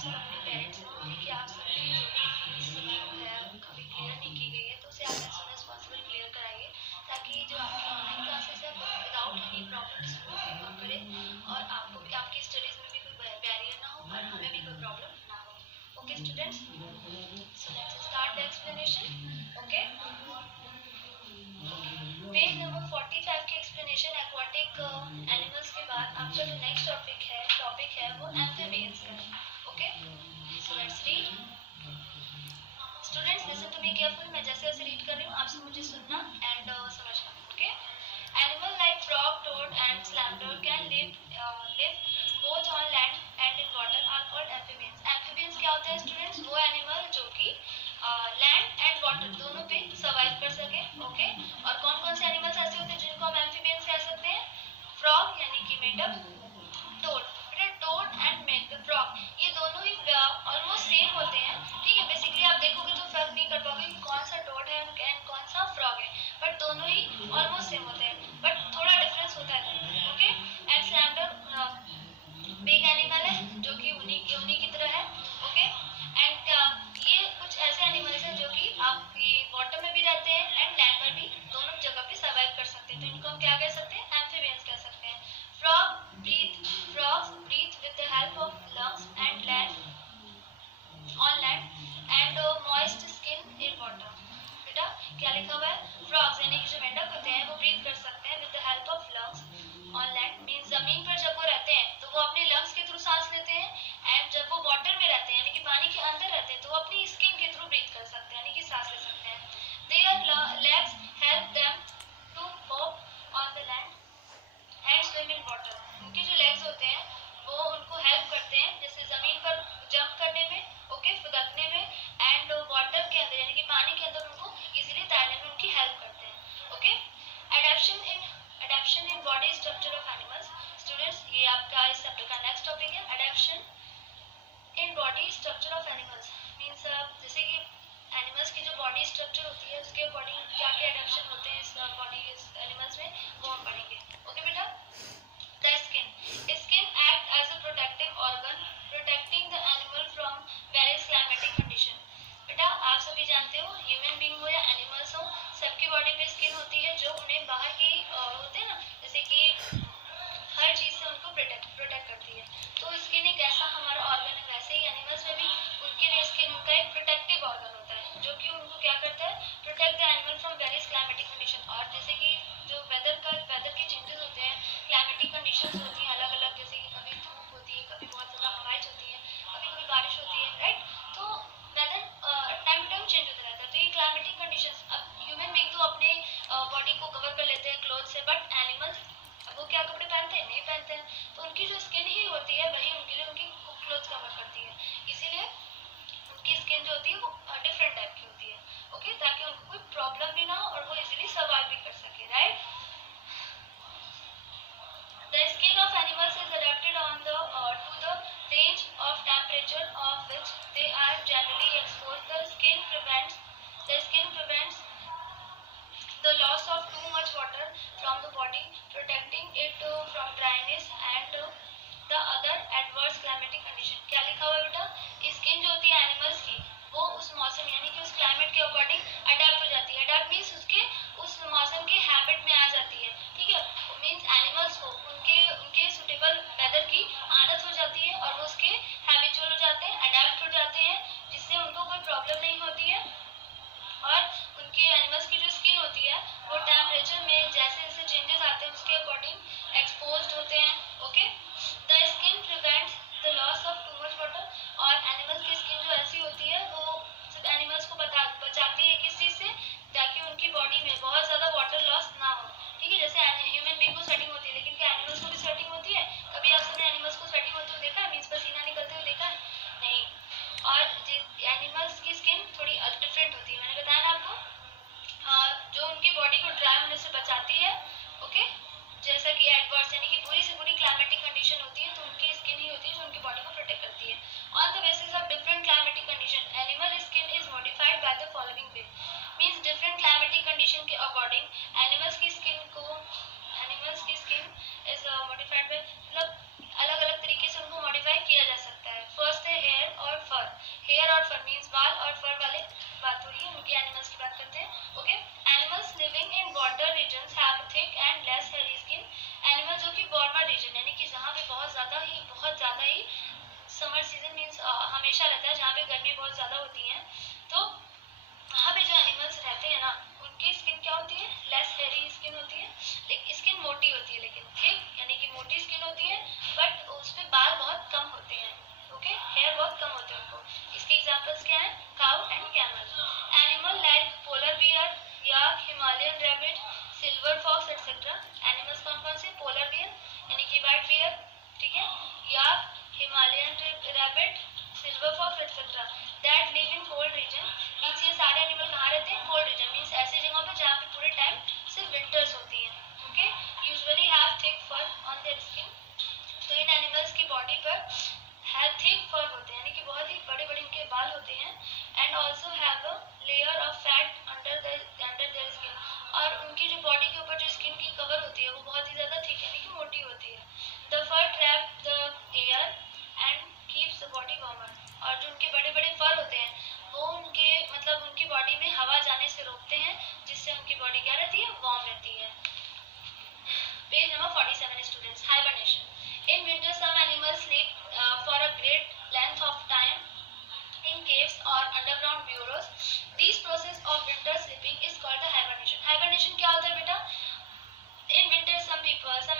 सब अपने पेरेंट्स को कि आप सबकी जो भी इस समय है कभी क्लियर नहीं की गई है तो उसे आप as soon as possible clear कराइए, ताकि जो आपकी ऑनलाइन क्लासेस है वो विदाउट एनी प्रॉब्लम स्मूथ करें और आपको भी आपकी स्टडीज में भी कोई बैरियर ना हो और हमें भी कोई प्रॉब्लम ना हो. Okay students, so let's start the explanation. Okay, page number 45 के एक्सप्लेनेशन एक्वाटिक एनिमल्स के बाद आपका जो नेक्स्ट टॉपिक है वो एम्फीबियंस का है. Okay, so let's read. Students listen to me carefully. मैं जैसे जैसे रीड कर रही हूँ आप सब मुझे सुनना एंड समझना. Okay, animal like frog, toad and salamander can live both on land and in water are called amphibians. Amphibians क्या होते हैं स्टूडेंट्स? वो एनिमल जो कि लैंड एंड वाटर दोनों पे सर्वाइव कर सके. ओके, और कौन कौन से एनिमल्स ऐसे होते हैं जिनको हम एम्फीबियंस कह सकते हैं? फ्रॉग यानी कि मेंढक, टोड, टोड एंड फ्रॉग, ये दोनों ही ऑलमोस्ट सेम होते हैं. ठीक है, बेसिकली आप देखोगे तो फर्क नहीं कर पाओगे कि कौन सा टोड है एंड कौन सा फ्रॉग है, बट दोनों ही ऑलमोस्ट सेम होते हैं, बट थोड़ा डिफरेंस होता है. ओके, एंड स्लैम्बर बिग एनिमल है जो कि उन्हीं की तरह है. ओके, एंड ये कुछ ऐसे एनिमल्स हैं जो कि आप वाटर में भी रहते हैं एंड लैंड पर भी, दोनों जगह पे सर्वाइव कर सकते हैं. तो इनको हम क्या कह सकते हैं? एम्फीबियंस कह सकते हैं. Frogs breathe with the help of lungs and on land and moist skin in water. बेटा क्या लिखा हुआ है? Frogs यानी कि जो मेंढक होते हैं वो ब्रीथ कर सकते हैं with the help of lungs on land, means जमीन पर जब वो रहते हैं तो वो अपने लंग्स के थ्रू सांस लेते हैं, एंड जब वो वाटर में रहते हैं यानी कि पानी के अंदर रहते हैं तो वो अपनी स्किन के थ्रू ब्रीथ कर सकते हैं यानी कि सांस ले सकते हैं. Their legs help them to hop on the land and swim in water. उनके जो लेग्स होते हैं वो उनको हेल्प करते हैं जैसे जमीन पर जंप करने में, ओके, फुदकने में, एंड वाटर के अंदर यानी कि पानी के अंदर उनको इजीली तैरने में उनकी हेल्प करते हैं. Okay, adaptation in body structure of animals. Students ये आपका इस चैप्टर का नेक्स्ट टॉपिक है, adaptation in body structure of animals. Means जैसे कि एनिमल्स की जो बॉडी स्ट्रक्चर होती है उसके अकॉर्डिंग क्या क्या एडेप्शन होते हैं इस बॉडी एनिमल्स में वो हम पढ़ेंगे. ओके बेटा, the skin act as a protective organ protecting the animal from various climatic condition. बेटा आप सभी जानते हो ह्यूमन बीइंग हो या एनिमल्स हो, सबकी बॉडी पे स्किन होती है जो उन्हें बाहर की होते हैं ना, जैसे कि हर चीज से उनको प्रोटेक्ट करती है. तो स्किन एक ऐसा हमारा ऑर्गन है, वैसे ही एनिमल्स में भी उनके लिए स्किन उनका एक प्रोटेक्टिव ऑर्गन होता है जो कि उनको क्या करता है? Protect the animal from various climatic condition. और जैसे कि जो वेदर के चेंजेस होते हैं, क्लाइमेटिक कंडीशंस होती हैं अलग अलग, जैसे कि कभी धूप होती है, कभी बहुत ज़्यादा हवाएं चलती है, कभी कभी बारिश होती है, राइट. तो weather time to time change होता रहता है. तो ये क्लाइमेटिक कंडीशंस, अब ह्यूमन बीइंग तो अपने बॉडी को कवर कर लेते हैं क्लोथ से, बट एनिमल्स वो क्या कपड़े पहनते हैं? नहीं पहनते हैं. तो उनकी जो स्किन ही होती है वही उनके लिए उनकी क्लोथ कवर करती है, इसीलिए उनकी स्किन जो होती है वो डिफरेंट टाइप की होती है. ओके, ताकि उनको कोई प्रॉब्लम भी ना हो और वो इजीली सर्वाइव भी कर सके, right. The skin of animals is adapted to the range of temperature of which they are generally exposed. The skin prevents the loss of too much water from the body, protecting it from dryness and the other adverse climatic condition. क्या लिखा हुआ है बेटा? Skin जो होती है animals की वो उस मौसम यानी कि उस क्लाइमेट के अकॉर्डिंग अडेप्ट हो जाती है. अडेप्ट मीन्स उसके उस मौसम के हैबिट में आ जाती है. ठीक है, मीन्स एनिमल्स को उनके सुटेबल वेदर की आदत हो जाती है और वो उसके हैबिचुअल हो जाते हैं, अडेप्ट हो जाते हैं, जिससे उनको कोई प्रॉब्लम नहीं होती है. और उनके एनिमल्स की जो स्किन होती है वो टेम्परेचर में जैसे जैसे चेंजेस आते हैं उसके अकॉर्डिंग एक्सपोज्ड होते हैं. Okay, the skin prevents the loss of too much water. और एनिमल्स की स्किन जो ऐसी होती है वो सिर्फ एनिमल्स को बचाती है किस चीज से? ताकि उनकी बॉडी में बहुत ज्यादा वाटर लॉस ना हो. ठीक है, जैसे ह्यूमन बीइंग को स्वेटिंग होती है, लेकिन क्या एनिमल्स को भी स्वेटिंग होती है? कभी आप सबने एनिमल्स को स्वेटिंग होते हुए देखा है? मीन्स पसीना निकलते हुए देखा है? नहीं. और एनिमल्स की स्किन थोड़ी डिफरेंट होती है, मैंने बताया ना आपको, जो उनकी बॉडी को ड्राई होने से बचाती है. ओके, जैसा कि एडवर्स यानी कि पूरी से पूरी क्लाइमेटिक कंडीशन होती है तो उनकी स्किन ही होती है जो उनकी बॉडी को प्रोटेक्ट करती है. On the basis of different climatic condition animal skin is modified by the following way. Means different climatic condition के अकॉर्डिंग एनिमल्स की स्किन इज मॉडिफाइड बाय, मतलब अलग अलग तरीके से उनको मॉडिफाई किया जा सकता है. फर्स्ट है हेयर fur. Hair और fur means बाल और fur वाले बात हो रही है, उनके animals की बात करते हैं. Okay, animals living in water regions have thick and less hairy skin. Animal जो कि warmer region यानी कि जहाँ पे बहुत ज़्यादा ही समर सीजन मीन्स हमेशा रहता है, जहाँ पे गर्मी बहुत ज़्यादा होती है, तो वहाँ पे जो एनिमल्स रहते हैं ना उनकी स्किन क्या होती है, लेस हेयरी स्किन होती है, लेकिन स्किन मोटी होती है, लेकिन थिक यानी कि मोटी स्किन होती है, बट उस पर बाल बहुत कम होते हैं. ओके, हेयर बहुत कम होते हैं उनको. इसके एग्जांपल्स क्या हैं, cow and camel. Animal like polar bear या Himalayan rabbit, silver fox etcetera. Animals कौन कौन से, पोलर बियर यानी कि व्हाइट बियर, ठीक है, या Himalayan rabbit, silver fox etcetera, that live in cold region. Means ये सारे एनिमल कहाँ रहते हैं, कोल्ड रीजन, मीन्स ऐसी जगहों पे जहाँ पे पूरे टाइम सिर्फ विंटर्स होती हैं. Okay, usually have thick fur on their skin. तो इन एनिमल्स की बॉडी पर है थिक फर होते हैं यानी कि बहुत ही बड़े बड़े इनके बाल होते हैं. And also have a layer of fat under their skin. और उनकी जो बॉडी के ऊपर जो स्किन की कवर होती है वो बहुत ही ज़्यादा थिक यानी कि मोटी होती है. The fur trap the air and keeps the body warmer. और जो उनके बड़े बड़े फर होते हैं वो उनके मतलब उनकी बॉडी में हवा जाने से रोकते हैं, जिससे उनकी बॉडी क्या रहती है, वार्म रहती है. Page number 47 students. Hibernation. In winter, some animals sleep for a great length of time in caves or underground burrows. This process of winter sleeping is called the hibernation. Hibernation क्या होता है बेटा? In winter, some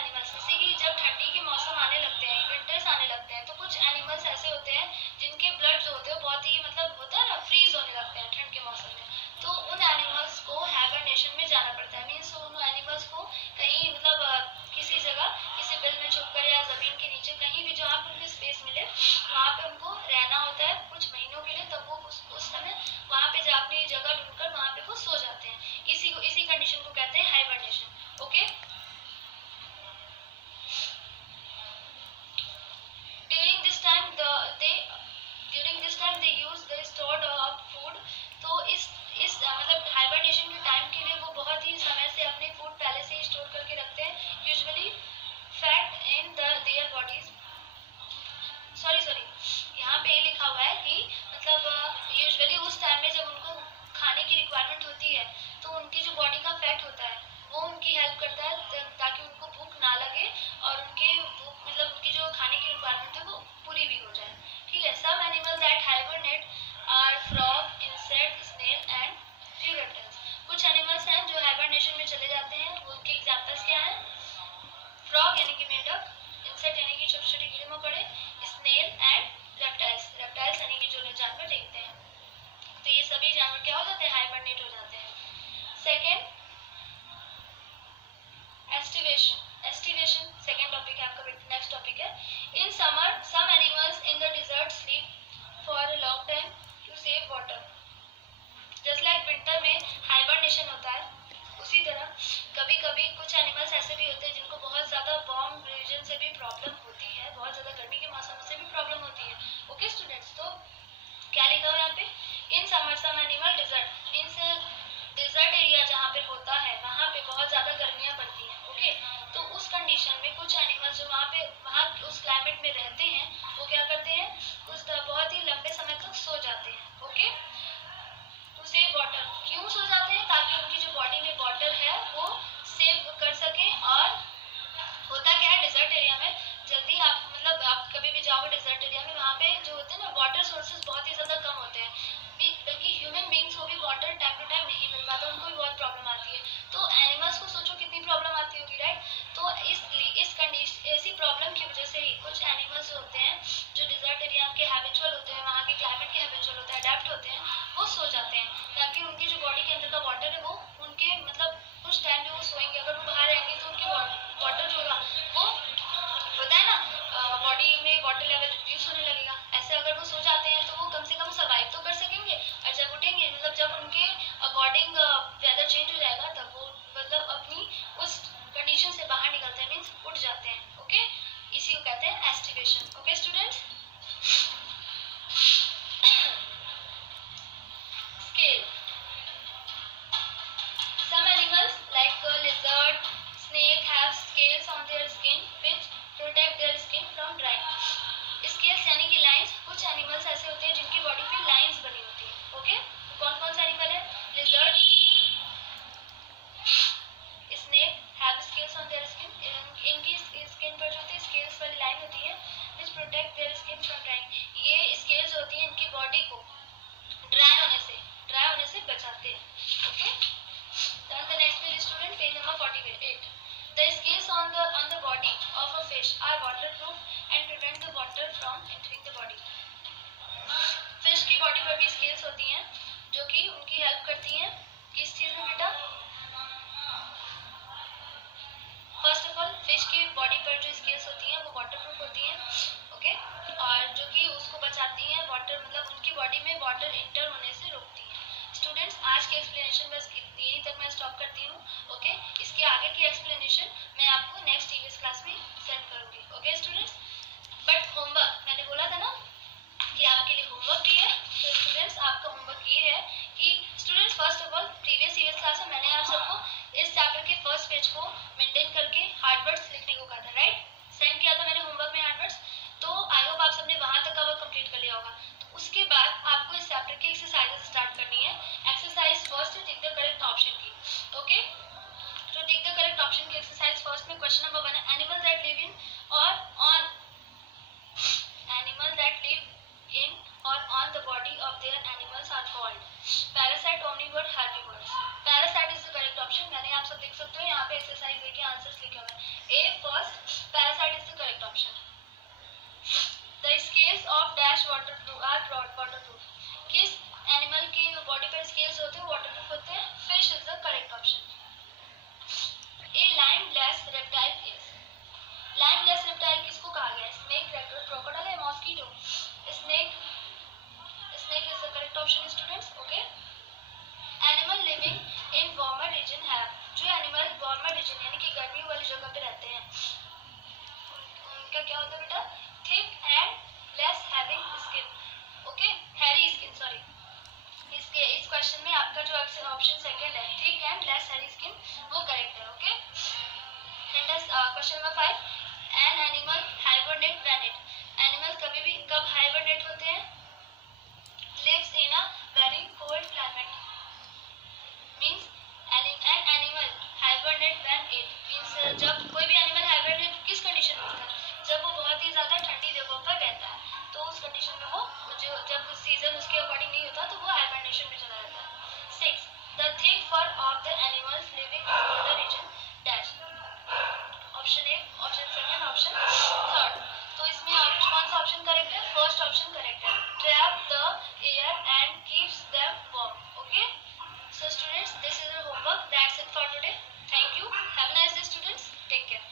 animals, जैसे कि जब ठंडी के मौसम आने लगते हैं, विंटर्स आने लगते हैं, तो कुछ एनिमल्स ऐसे होते हैं जिनके ब्लड जो होते हैं बहुत ही मतलब होता है ना, फ्रीज होने लगते हैं ठंड के मौसम में. तो उन एनिमल्स को हाइबरनेशन में जाना पड़ता है. मीन्स उन एनिमल्स को कहीं मतलब किसी जगह, किसी बिल में छुपकर या जमीन के नीचे कहीं भी जहाँ पे उनको स्पेस मिले वहाँ पे उनको रहना होता है कुछ महीनों के लिए. तब वो उस समय वहाँ पे जा अपनी जगह ढूंढकर वहाँ पे वो सो जाते हैं. इसी कंडीशन को कहते हैं hibernation. Okay, during this time they use the stored up food. तो इस मतलब हाइबरनेशन के टाइम के लिए वो बहुत ही समय से अपने फूड पहले से ही स्टोर करके रखते हैं. Usually fat in their bodies. Sorry यहाँ पे लिखा हुआ है कि मतलब यूजुअली उस टाइम में जब उनको खाने की रिक्वायरमेंट होती है तो उनकी जो बॉडी का फैट होता है वो उनकी हेल्प करता है ताकि उनको भूख ना लगे और उनके भूख मतलब उनकी जो खाने की रिक्वायरमेंट है वो पूरी भी हो जाए. ठीक है. Some animals that hibernate are frog, insect, snail and few reptiles. कुछ एनिमल्स हैं जो हाइबरनेशन में चले जाते हैं. उनके एग्जांपल्स क्या हैं, फ्रॉग यानी कि मेंढक, इंसेक्ट यानी कि छोटे छोटे कीड़े मकोड़े, स्नेल एंड रेप्टाइल्स यानी कि जो जानवर देखते हैं. तो ये सभी जानवर क्या हो जाते हैं, हाइबरनेट हो जाते हैं. सेकेंड, एस्टिवेशन सेकेंड टॉपिक है आपका, नेक्स्ट टॉपिक है. In summer some animals in the desert sleep for a long time to save water. Just like winter में हाइबरनेशन होता है, उसी तरह कभी कभी कुछ एनिमल्स ऐसे भी होते हैं जिनको बहुत ज़्यादा वार्म रीजन से भी प्रॉब्लम होती है, बहुत ज़्यादा गर्मी के मौसम से भी प्रॉब्लम होती है. ओके स्टूडेंट्स, तो क्या लिखा हुआ है यहाँ पे, in summer some animal desert means desert area जहाँ पे होता है वहाँ पे बहुत ज़्यादा गर्मियाँ पड़ती हैं. ओके, तो उस कंडीशन में कुछ एनिमल्स जो वहाँ उस क्लाइमेट में रहते हैं वो क्या करते हैं, उस बहुत ही लंबे समय तक सो जाते हैं. Okay, to save water. क्यों सो जाते हैं, ताकि उनकी जो बॉडी में वाटर है वो सेव कर सकें. और होता क्या है डिजर्ट एरिया में, जल्दी आप मतलब आप कभी भी जाओगे डिजर्ट एरिया में, वहाँ पे जो होते हैं ना वाटर सोर्सेज बहुत ही ज़्यादा कम होते हैं. बल्कि ह्यूमन बींग्स को भी वाटर टाइम टू टाइम नहीं मिल पाता, उनको भी बहुत प्रॉब्लम आती है. तो एनिमल्स को सोचो कितनी प्रॉब्लम आती होगी, राइट. तो इस कंडीशन ऐसी प्रॉब्लम की वजह से ही कुछ एनिमल्स होते हैं जो डिजर्ट एरिया के हैबिचुअल होते हैं, वहाँ के क्लाइमेट के हैबिचुअल होते हैं, अडेप्ट होते हैं, वो सो जाते हैं ताकि उनकी जो बॉडी के अंदर का वाटर है वो उनके मतलब कुछ टाइम जो वो सोएंगे, अगर वो बाहर आएंगे तो उनकी वाटर जो होगा वो होता है ना बॉडी में वाटर लेवल रिड्यूस होने लगेगा. ऐसे अगर वो सो जाते हैं तो वो कम से कम सर्वाइव तो कर सकेंगे, और जब उठेंगे मतलब जब उनके अकॉर्डिंग वेदर चेंज हो जाएगा तब वो मतलब अपनी उस कंडीशन से बाहर निकलते हैं, मीन्स उठ जाते हैं. ओके, इसी को कहते हैं aestivation. Okay students, scale. Some animals like lizard, snake have scales on their skin which protect their skin from drying. Scales यानी कि लाइंस. कुछ एनिमल्स ऐसे होते हैं जिनके on the body of a fish are waterproof and prevent the water from entering the body. Fish की body पर भी स्केल्स होती हैं जो कि उनकी हेल्प करती हैं किस चीज में बेटा? फर्स्ट ऑफ ऑल फिश की बॉडी पर जो स्केल्स होती हैं वो वाटरप्रूफ होती हैं, ओके, और जो कि उसको बचाती हैं वाटर, मतलब उनकी बॉडी में वाटर इंटर होने से रोकती हैं। स्टूडेंट्स, आज की एक्सप्लेनेशन बस यहीं तक मैं स्टॉप करती हूँ, ओके। इसके आगे की एक्सप्लेनेशन मैं आपको नेक्स्ट ईवीएस क्लास में सेंड करूंगी, ओके स्टूडेंट्स। बट होमवर्क मैंने बोला था ना कि आपके लिए होमवर्क भी है, तो स्टूडेंट्स आपका होमवर्क ये है कि students first of all previous EVS class में मैंने आप सबको इस चैप्टर के फर्स्ट पेज को मेंटेन करके हार्डवर्ड्स लिखने को कहा था, राइट? सेंड किया था मैंने होमवर्क में हार्डवर्ड्स, तो आई होप आप सबने वहां तक का वर्क कंप्लीट कर लिया होगा। तो उसके बाद आपको इस चैप्टर की एक्सरसाइजेस स्टार्ट करनी है। Exercise first tick the correct option की, ओके। तो टिक द करेक्ट ऑप्शन की एक्सरसाइज फर्स्ट में क्वेश्चन नंबर 1 है, एनिमल दैट लिव इन और on animal that live in or on the body of their animals are called parasite, omnivore, herbivores. Parasite is the correct option. मैंने आप सब देख सकते हो यहाँ पे एक्सरसाइज देके आंसर्स लिखे हुए हैं। A first, parasite is the correct option. The scales of dash waterproof are waterproof. किस एनिमल की बॉडी पर स्केल्स होते हैं वाटरप्रूफ होते हैं? Fish is the correct option. A landless reptile is landless reptile किसको कहा गया है? स्नेक, क्रोकोडाइल या mosquito? Snake, snake is the correct option students, okay. Animal living in warmer region have, जो एनिमल वार्मर रीजन यानी कि गर्मी वाली जगह पे रहते हैं उनका क्या होता है बेटा? Thick and less having skin, okay, hairy skin, sorry. इसके इस क्वेश्चन में आपका जो ऑप्शन सेकंड है thick and less hairy skin वो करेक्ट है, ओके। Question number 5, an animal hibernate when it, animal कभी भी कब हाइबरनेट होते हैं? Lives in a very cold climate, means an animal hibernate when it means जब कोई भी एनिमल हाइबरनेट किस कंडीशन में होता है? जब वो बहुत ही ज्यादा ठंडी जगहों पर रहता है, तो उस कंडीशन में वो जो जब सीजन उसके अकॉर्डिंग नहीं होता तो वो हाइबरनेशन में चला जाता है। 6, the thick fur of the animals living in colder region dash, option A, option second, option third. तो इसमें कौन सा ऑप्शन करेक्ट है? फर्स्ट ऑप्शन करेक्ट है, trap the air and keeps them warm, okay. So students, this is your homework, that's it for today, thank you, have a nice day students, take care.